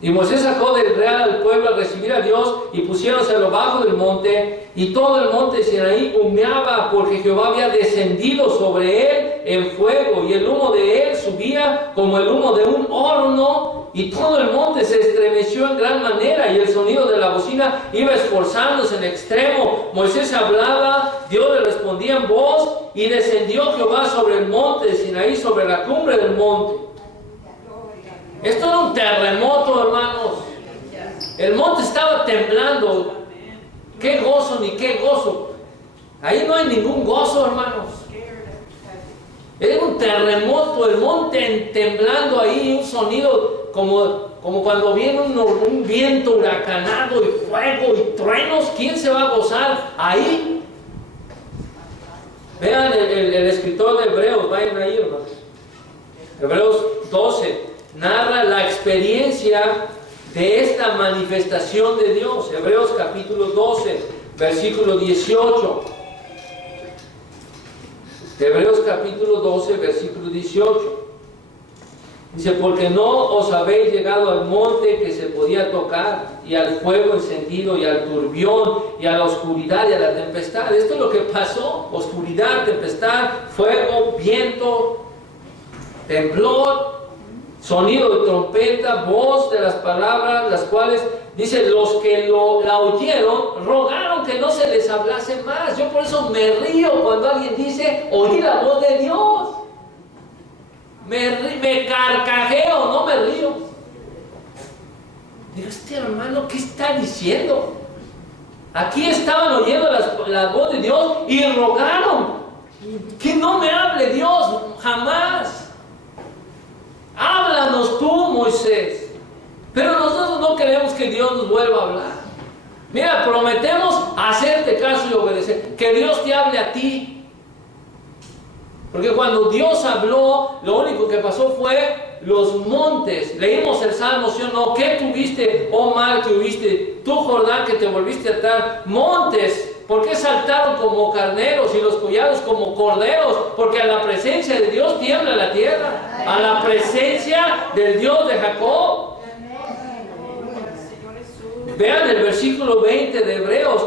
del real al pueblo a recibir a Dios, y pusiéronse a lo bajo del monte, y todo el monte Sinaí humeaba, porque Jehová había descendido sobre él en fuego, y el humo de él subía como el humo de un horno, y todo el monte se estremeció en gran manera, y el sonido de la bocina iba esforzándose en extremo. Moisés hablaba, Dios le respondía en voz, y descendió Jehová sobre el monte Sinaí, sobre la cumbre del monte. Esto era un terremoto, hermanos. El monte estaba temblando. ¡Qué gozo, ni qué gozo! Ahí no hay ningún gozo, hermanos. Era un terremoto, el monte temblando ahí, un sonido como cuando viene un viento huracanado y fuego y truenos. ¿Quién se va a gozar ahí? Vean el escritor de Hebreos, vayan ahí, hermanos. Hebreos 12 narra la experiencia de esta manifestación de Dios. Hebreos capítulo 12, versículo 18. Hebreos capítulo 12, versículo 18. Dice: porque no os habéis llegado al monte que se podía tocar, y al fuego encendido, y al turbión, y a la oscuridad, y a la tempestad. Esto es lo que pasó: oscuridad, tempestad, fuego, viento, temblor, sonido de trompeta, voz de las palabras, las cuales, dice, los que la oyeron rogaron que no se les hablase más. Yo por eso me río cuando alguien dice: oí la voz de Dios. Me carcajeo, no me río. Digo: este hermano, ¿qué está diciendo? Aquí estaban oyendo la voz de Dios y rogaron que no me hable Dios jamás. Háblanos tú, Moisés. Pero nosotros no queremos que Dios nos vuelva a hablar. Mira, prometemos hacerte caso y obedecer. Que Dios te hable a ti. Porque cuando Dios habló, lo único que pasó fue los montes. Leímos el Salmo, ¿sí o no? ¿Qué tuviste, oh mar, que hubiste? Tú, Jordán, que te volviste a atar. Montes, ¿por qué saltaron como carneros y los collados como corderos? Porque a la presencia de Dios tiembla la tierra. A la presencia del Dios de Jacob. Vean el versículo 20 de Hebreos.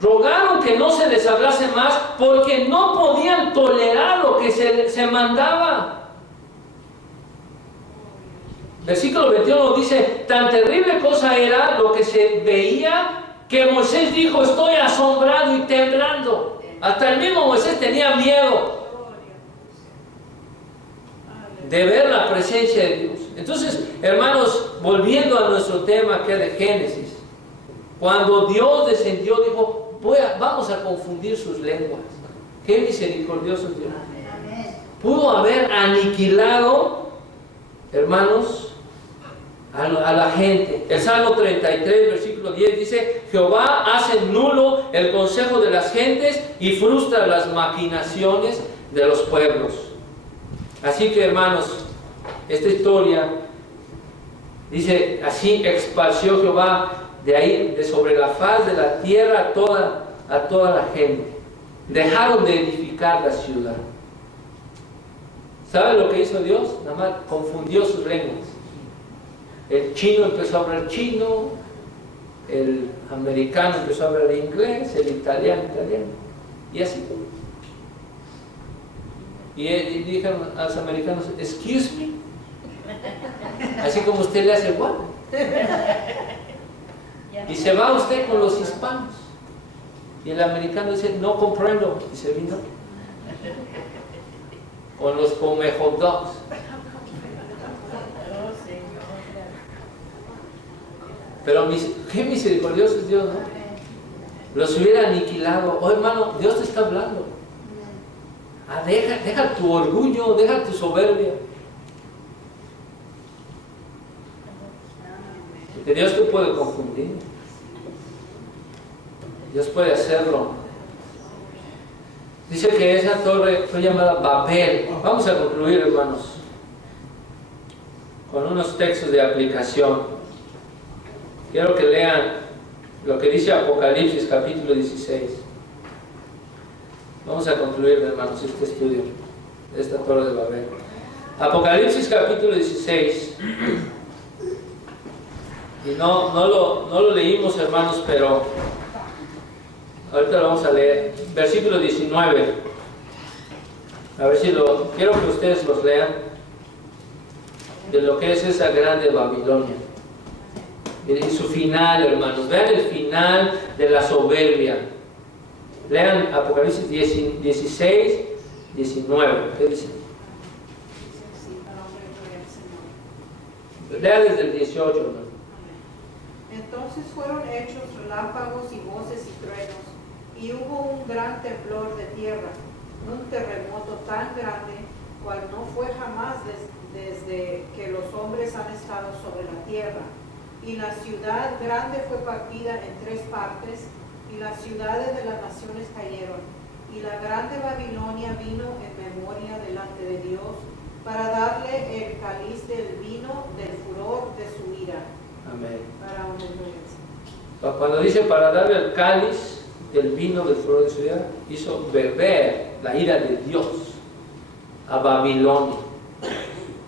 Rogaron que no se les hablase más, porque no podían tolerar lo que se mandaba. Versículo 21 dice: tan terrible cosa era lo que se veía, que Moisés dijo: estoy asombrado y temblando. Hasta el mismo Moisés tenía miedo de ver la presencia de Dios. Entonces, hermanos, volviendo a nuestro tema que es de Génesis, cuando Dios descendió, dijo: vamos a confundir sus lenguas. Qué misericordioso es Dios. Pudo haber aniquilado, hermanos, a la gente. El Salmo 33, versículo 10 dice: Jehová hace nulo el consejo de las gentes y frustra las maquinaciones de los pueblos. Así que, hermanos, esta historia dice: así esparció Jehová de ahí, de sobre la faz de la tierra, a toda la gente. Dejaron de edificar la ciudad. ¿Sabe lo que hizo Dios? Nada más confundió sus lenguas. El chino empezó a hablar chino, el americano empezó a hablar inglés, el italiano, y así. Y dijeron a los americanos, excuse me, así como usted le hace igual. Y se va usted con los hispanos. Y el americano dice, no comprendo, y se vino con los come hot dogs. Pero qué misericordioso es Dios, ¿no? Los hubiera aniquilado. Oh, hermano, Dios te está hablando. Deja tu orgullo, deja tu soberbia. Porque Dios te puede confundir. Dios puede hacerlo. Dice que esa torre fue llamada Babel. Vamos a concluir, hermanos, con unos textos de aplicación. Quiero que lean lo que dice Apocalipsis capítulo 16. Vamos a concluir, hermanos, este estudio de esta torre de Babel. Apocalipsis capítulo 16. Y no lo leímos, hermanos, pero ahorita lo vamos a leer. Versículo 19. A ver si quiero que ustedes los lean. De lo que es esa grande Babilonia. Y su final, hermanos. Vean el final de la soberbia. Lean Apocalipsis 16, 19. ¿Qué dice? Lean desde el 18, hermano. Entonces fueron hechos relámpagos y voces y truenos, y hubo un gran temblor de tierra, un terremoto tan grande, cual no fue jamás desde que los hombres han estado sobre la tierra. Y la ciudad grande fue partida en 3 partes, y las ciudades de las naciones cayeron. Y la grande Babilonia vino en memoria delante de Dios, para darle el cáliz del vino del furor de su ira. Amén. Para honrar. Cuando dice para darle el cáliz del vino del furor de su ira, hizo beber la ira de Dios a Babilonia.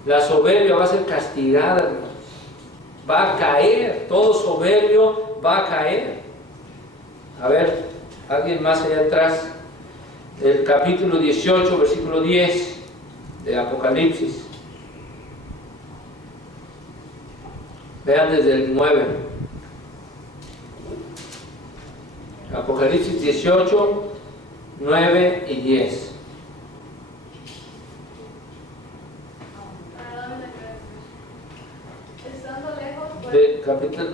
La soberbia va a ser castigada, hermanos. Va a caer, todo soberbio va a caer. A ver, alguien más allá atrás, el capítulo 18, versículo 10 de Apocalipsis. Vean desde el 9. Apocalipsis 18, 9 y 10. De capítulo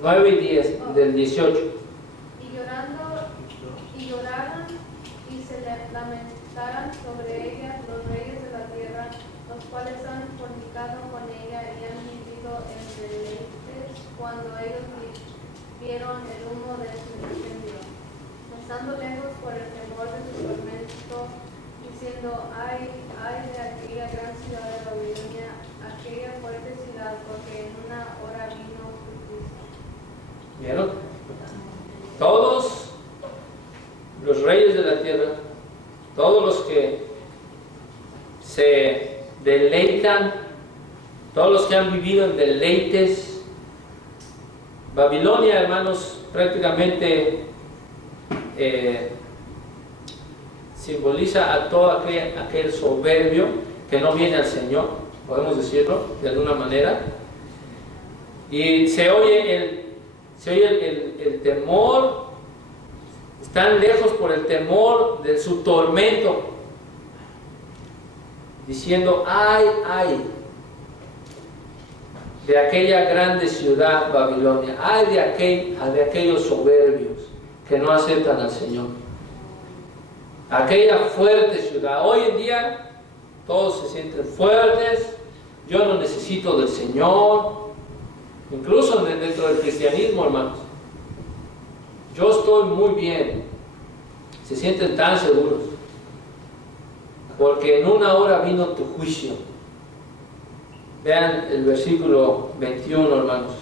9 y 10, del 18. Y lloraron y se lamentaron sobre ella los reyes de la tierra, los cuales han fornicado con ella y han vivido en deleites cuando ellos vieron el humo de su incendio, estando lejos por el temor de su tormento, diciendo, ay de aquella gran ciudad de Babilonia, aquella fuerte ciudad, porque en una hora vino su juicio. ¿Vieron? Todos los reyes de la tierra, todos los que se deleitan, todos los que han vivido en deleites. Babilonia, hermanos, prácticamente simboliza a todo aquel soberbio que no viene al Señor, podemos decirlo de alguna manera. Y se oye el temor, están lejos por el temor de su tormento, diciendo, ay de aquella grande ciudad Babilonia, ay de aquellos soberbios que no aceptan al Señor. Aquella fuerte ciudad. Hoy en día todos se sienten fuertes, yo no necesito del Señor, incluso dentro del cristianismo, hermanos. Yo estoy muy bien. Se sienten tan seguros, porque en una hora vino tu juicio. Vean el versículo 21, hermanos,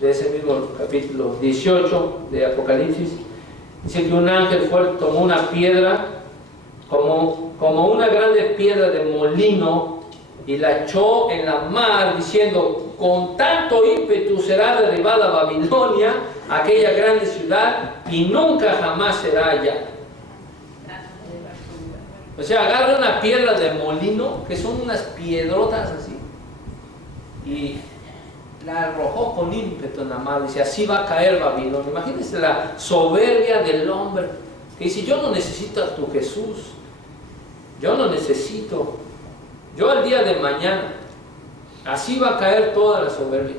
de ese mismo capítulo 18 de Apocalipsis. Dice que un ángel fuerte tomó una piedra como una grande piedra de molino, y la echó en la mar, diciendo: con tanto ímpetu será derribada Babilonia, aquella grande ciudad, y nunca jamás será hallada. O sea, agarra una piedra de molino, que son unas piedrotas así, y la arrojó con ímpetu en la mar. Dice: así va a caer Babilonia. Imagínense la soberbia del hombre, que dice: yo no necesito a tu Jesús, yo no necesito, yo al día de mañana. Así va a caer toda la soberbia.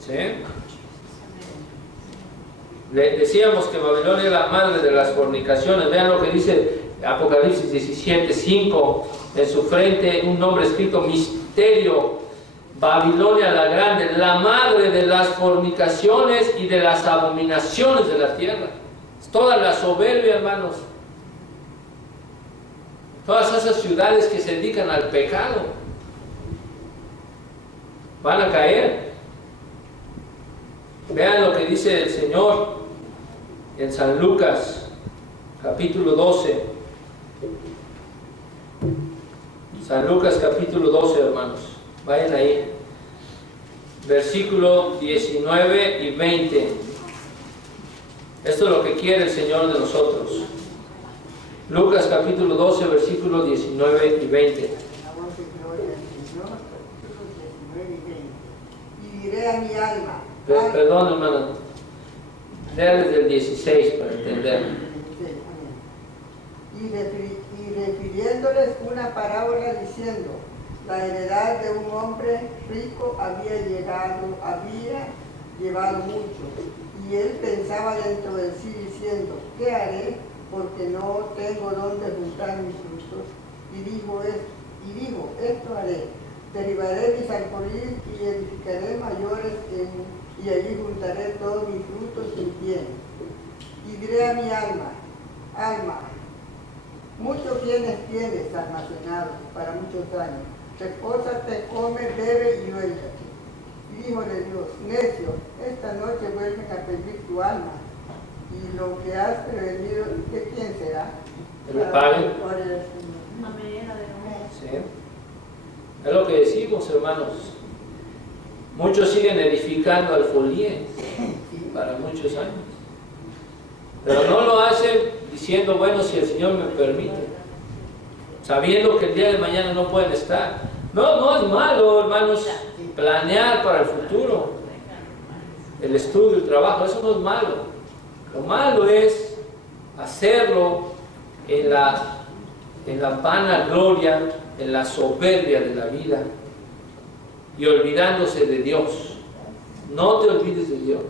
¿Sí? Le decíamos que Babilonia es la madre de las fornicaciones. Vean lo que dice Apocalipsis 17:5. En su frente un nombre escrito: misterio, Babilonia la grande, la madre de las fornicaciones y de las abominaciones de la tierra. Es toda la soberbia, hermanos. Todas esas ciudades que se dedican al pecado van a caer. Vean lo que dice el Señor en San Lucas, capítulo 12. San Lucas, capítulo 12, hermanos. Vayan ahí. Versículo 19 y 20. Esto es lo que quiere el Señor de nosotros. Lucas capítulo 12, versículos 19 y 20. Y diré a mi alma. Perdón, hermano. Lea desde el 16 para entender. Y refiriéndoles una parábola diciendo: la heredad de un hombre rico había llevado mucho, y él pensaba dentro de sí diciendo: ¿qué haré? Porque no tengo dónde juntar mis frutos. Y dijo: esto haré: derribaré mis alfolíes y edificaré mayores y allí juntaré todos mis frutos sin bien. Y diré a mi alma, muchos bienes tienes almacenados para muchos años. Repósate, come, bebe y duérmete. Y díjole Dios: necio, esta noche vuelven a pedir tu alma. Y lo que has prevenido, ¿de quién será? Que le paguen. Sí. Es lo que decimos, hermanos. Muchos siguen edificando alfolíes para muchos años, pero no lo hacen diciendo: bueno, si el Señor me permite, sabiendo que el día de mañana no pueden estar. No es malo, hermanos, planear para el futuro, el estudio, el trabajo, eso no es malo. Lo malo es hacerlo en la vana gloria, en la soberbia de la vida, y olvidándose de Dios. No te olvides de Dios.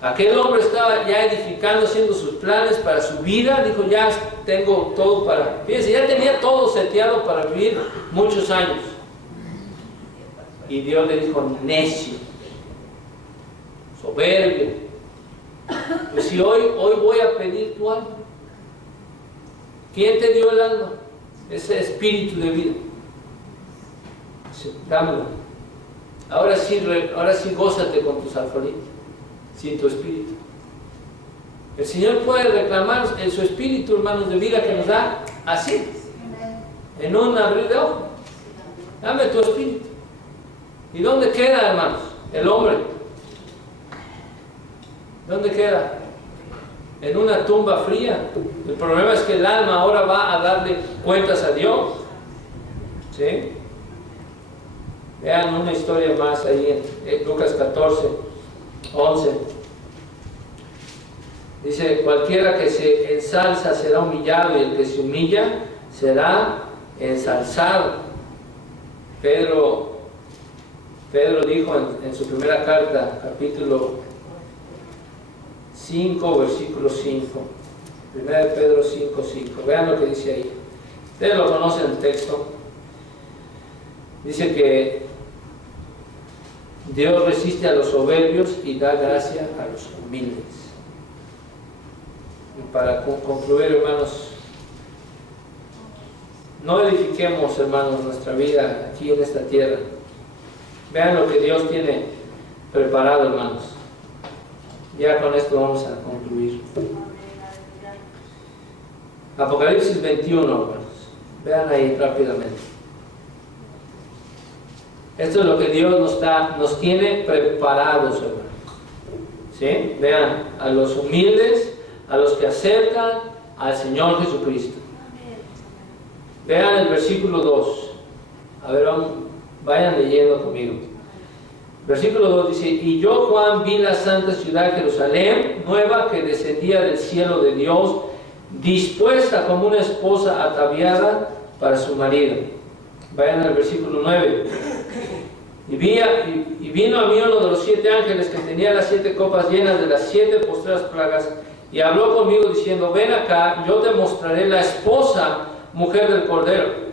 Aquel hombre estaba ya edificando, haciendo sus planes para su vida. Dijo: ya tengo todo para... Fíjense, ya tenía todo seteado para vivir muchos años. Y Dios le dijo: necio, soberbio. Pues si hoy voy a pedir tu alma. ¿Quién te dio el alma? Ese espíritu de vida. Dámelo. Ahora sí gózate con tus alfolíes, sin tu espíritu. El Señor puede reclamar en su espíritu, hermanos, de vida, que nos da así, en un abrir de ojos. Dame tu espíritu. ¿Y dónde queda, hermanos, el hombre? ¿Dónde queda? En una tumba fría. El problema es que el alma ahora va a darle cuentas a Dios. ¿Sí? Vean una historia más ahí en Lucas 14, 11. Dice: cualquiera que se ensalza será humillado, y el que se humilla será ensalzado. Pedro dijo en su primera carta, capítulo 5, versículo 5. 1 Pedro 5, 5. Vean lo que dice ahí. Ustedes lo conocen el texto. Dice que Dios resiste a los soberbios y da gracia a los humildes. Y para concluir, hermanos, no edifiquemos, hermanos, nuestra vida aquí en esta tierra. Vean lo que Dios tiene preparado, hermanos. Ya con esto vamos a concluir. Apocalipsis 21, hermanos. Vean ahí rápidamente. Esto es lo que Dios nos tiene preparados, hermanos. ¿Sí? Vean, a los humildes, a los que acercan al Señor Jesucristo. Vean el versículo 2. A ver, vayan leyendo conmigo. Versículo 2 dice: y yo, Juan, vi la santa ciudad Jerusalén, nueva, que descendía del cielo de Dios, dispuesta como una esposa ataviada para su marido. Vayan al versículo 9. Y vino a mí uno de los 7 ángeles que tenía las 7 copas llenas de las 7 postreras plagas, y habló conmigo diciendo: ven acá, yo te mostraré la esposa, mujer del Cordero.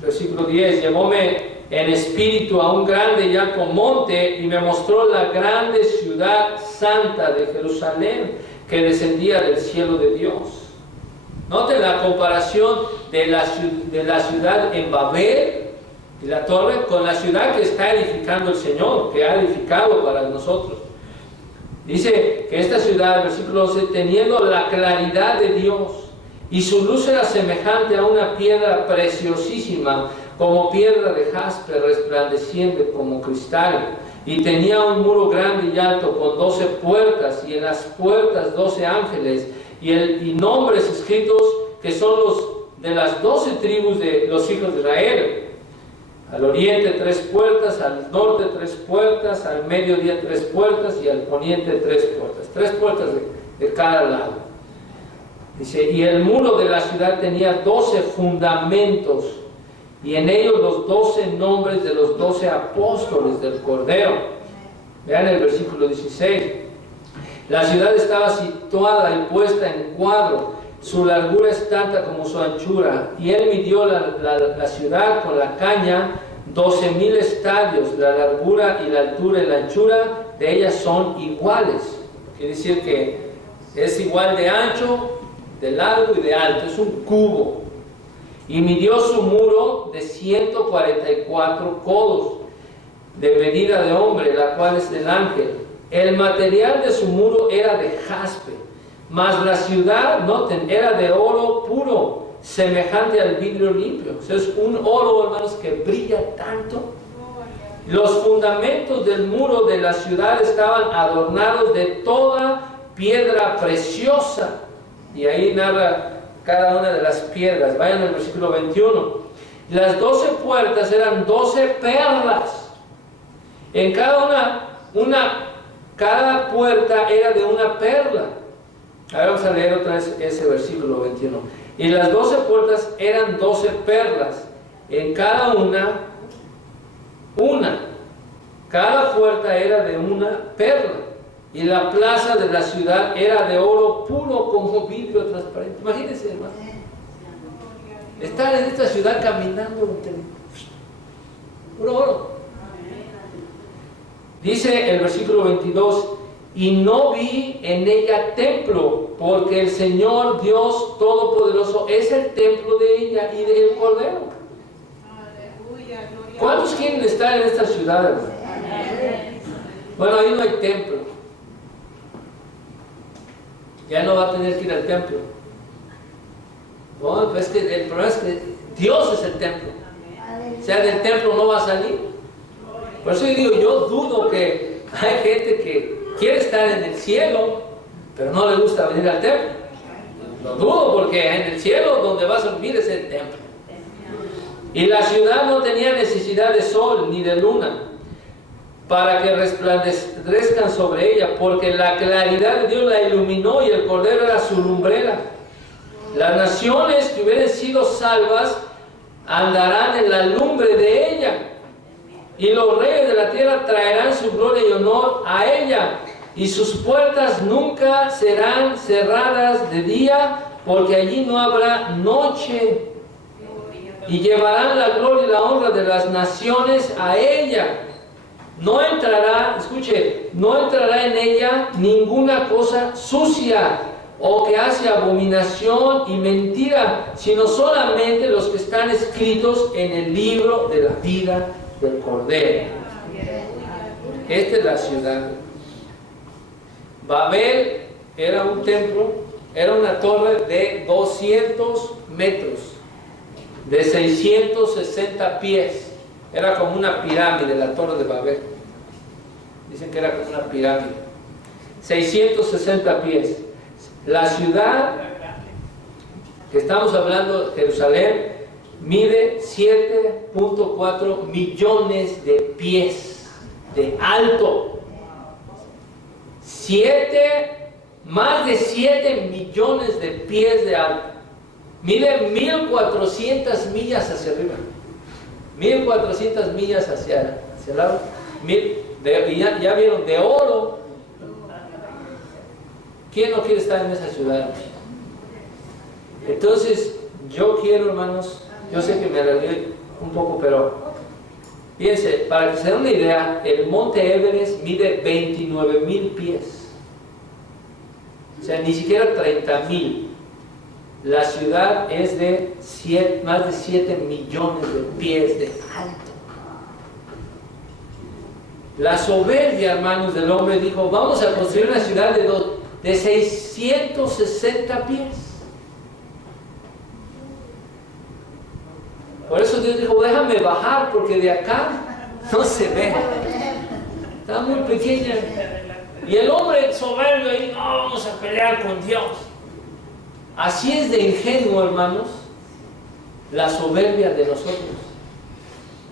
Versículo 10. Llevóme en espíritu a un grande y alto monte, y me mostró la grande ciudad santa de Jerusalén, que descendía del cielo de Dios. Noten la comparación de la ciudad en Babel y la torre con la ciudad que está edificando el Señor, que ha edificado para nosotros. Dice que esta ciudad, versículo 11, teniendo la claridad de Dios, y su luz era semejante a una piedra preciosísima, como piedra de jaspe, resplandeciente como cristal, y tenía un muro grande y alto con 12 puertas, y en las puertas 12 ángeles, y nombres escritos que son los de las 12 tribus de los hijos de Israel. Al oriente 3 puertas, al norte 3 puertas, al mediodía 3 puertas, y al poniente 3 puertas. 3 puertas de cada lado. Dice: y el muro de la ciudad tenía 12 fundamentos, y en ellos los 12 nombres de los 12 apóstoles del Cordero. Vean el versículo 16. La ciudad estaba situada y puesta en cuadro, su largura es tanta como su anchura, y él midió la ciudad con la caña, 12,000 estadios. La largura y la altura y la anchura de ellas son iguales. Quiere decir que es igual de ancho, de largo y de alto, es un cubo. Y midió su muro de 144 codos, de medida de hombre, la cual es del ángel. El material de su muro era de jaspe, mas la ciudad, noten, era de oro puro, semejante al vidrio limpio. O sea, es un oro, hermanos, que brilla tanto. Los fundamentos del muro de la ciudad estaban adornados de toda piedra preciosa. Y ahí narra cada una de las piedras. Vayan al versículo 21. Las 12 puertas eran 12 perlas. En cada cada puerta era de una perla. Ahora vamos a leer otra vez ese versículo 21. Y las 12 puertas eran 12 perlas. En cada una. Cada puerta era de una perla. Y la plaza de la ciudad era de oro puro como vidrio transparente. Imagínense, hermano. Estar en esta ciudad caminando entre puro oro. Dice el versículo 22: y no vi en ella templo, porque el Señor Dios Todopoderoso es el templo de ella y del Cordero. ¿Cuántos quieren estar en esta ciudad, hermano? Bueno, ahí no hay templo. Ya no va a tener que ir al templo. Bueno, pues que el problema es que Dios es el templo. O sea, del templo no va a salir. Por eso yo digo, yo dudo que hay gente que quiere estar en el cielo, pero no le gusta venir al templo. Lo dudo, porque en el cielo donde vas a vivir es el templo. Y la ciudad no tenía necesidad de sol ni de luna para que resplandezcan sobre ella, porque la claridad de Dios la iluminó y el Cordero era su lumbrera. Las naciones que hubieran sido salvas andarán en la lumbre de ella, y los reyes de la tierra traerán su gloria y honor a ella, y sus puertas nunca serán cerradas de día, porque allí no habrá noche, y llevarán la gloria y la honra de las naciones a ella. No entrará, escuche, no entrará en ella ninguna cosa sucia o que hace abominación y mentira, sino solamente los que están escritos en el libro de la vida del Cordero. Esta es la ciudad. Babel era un templo Era una torre de 200 metros, de 660 pies. Era como una pirámide, la torre de Babel. Dicen que era como una pirámide. 660 pies. La ciudad que estamos hablando, Jerusalén, mide 7.4 millones de pies de alto. Más de 7 millones de pies de alto. Mide 1400 millas hacia arriba. 1400 millas hacia el lado. Ya vieron, de oro. ¿Quién no quiere estar en esa ciudad? Entonces, yo quiero, hermanos, yo sé que me alargué un poco, pero fíjense, para que se den una idea, el monte Everest mide 29,000 pies. O sea, ni siquiera 30,000. La ciudad es de más de 7 millones de pies de alto. La soberbia, hermanos, del hombre dijo, vamos a construir una ciudad de 660 pies. Por eso Dios dijo, déjame bajar porque de acá no se ve. Está muy pequeña. Y el hombre soberbio ahí, no, vamos a pelear con Dios. Así es de ingenuo, hermanos, la soberbia de nosotros.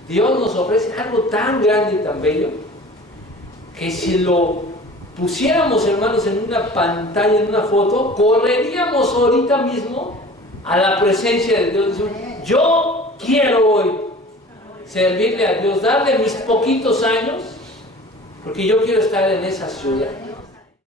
Dios nos ofrece algo tan grande y tan bello que si lo pusiéramos, hermanos, en una pantalla, en una foto, correríamos ahorita mismo a la presencia de Dios. Yo quiero hoy servirle a Dios, darle mis poquitos años, porque yo quiero estar en esa ciudad.